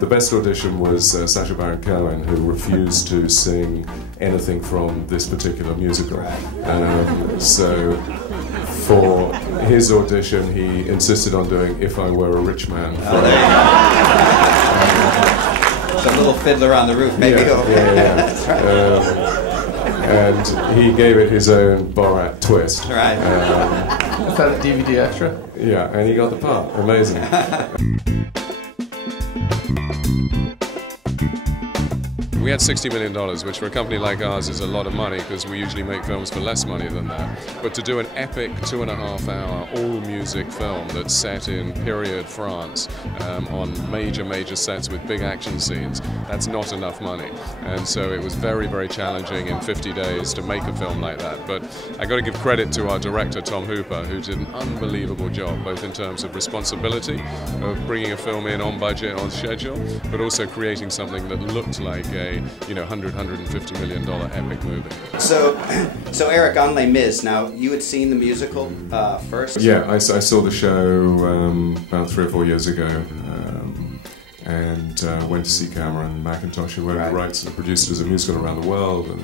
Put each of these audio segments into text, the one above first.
The best audition was Sacha Baron Cohen, who refused to sing anything from this particular musical. So for his audition, he insisted on doing If I Were a Rich Man. The little Fiddler on the Roof, maybe. That's right. And he gave it his own Borat twist. Right. Is that a DVD extra? Yeah, and he got the part. Amazing. We had $60 million, which for a company like ours is a lot of money because we usually make films for less money than that. But to do an epic 2.5-hour all-music film that's set in period France on major sets with big action scenes, that's not enough money. And so it was very, very challenging in 50 days to make a film like that. But I got to give credit to our director, Tom Hooper, who did an unbelievable job, both in terms of responsibility of bringing a film in on budget, on schedule, but also creating something that looked like a $150 million epic movie. So Eric, on Les Mis, now you had seen the musical first? Yeah, I saw the show about 3 or 4 years ago, and went to see Cameron Mackintosh, who owned the rights and produced it as a musical around the world, and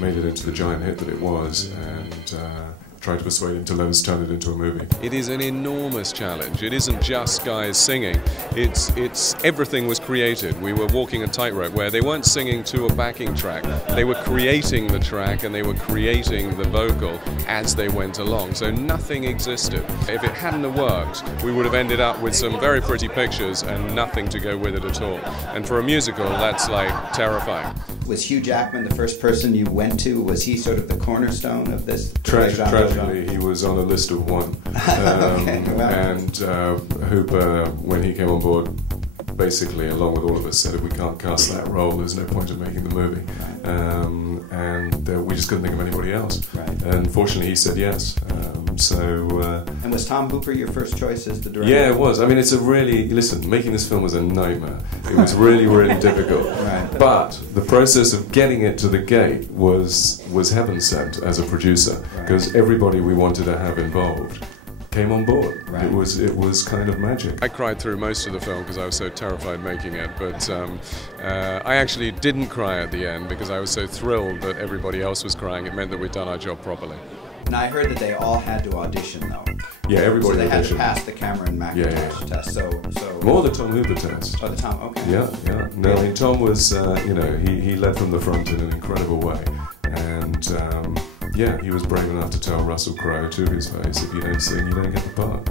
made it into the giant hit that it was, and tried to persuade him to let us turn it into a movie. It is an enormous challenge. It isn't just guys singing. It's everything was created. We were walking a tightrope where they weren't singing to a backing track. They were creating the track and they were creating the vocal as they went along. So nothing existed. If it hadn't have worked, we would have ended up with some very pretty pictures and nothing to go with it at all. And for a musical, that's like terrifying. Was Hugh Jackman the first person you went to? Was he sort of the cornerstone of this? Tragically, he was on a list of one. And Hooper, when he came on board, basically, along with all of us, said if we can't cast that role, there's no point in making the movie. And we just couldn't think of anybody else. And fortunately, he said yes. And was Tom Hooper your first choice as the director? Yeah, it was. I mean, it's a really, listen, making this film was a nightmare. It was really, really difficult. But the process of getting it to the gate was heaven sent as a producer, because everybody we wanted to have involved came on board. It was kind of magic. I cried through most of the film because I was so terrified making it, but I actually didn't cry at the end because I was so thrilled that everybody else was crying. It meant that we'd done our job properly. And I heard that they all had to audition, though. Yeah, everybody auditioned. So they had to pass the Cameron Mackintosh test. So more the Tom Hooper test. Oh, the Tom. Okay. Yeah. No, I mean, Tom was, he led from the front in an incredible way, and he was brave enough to tell Russell Crowe to his face, if you don't sing, you don't get the part.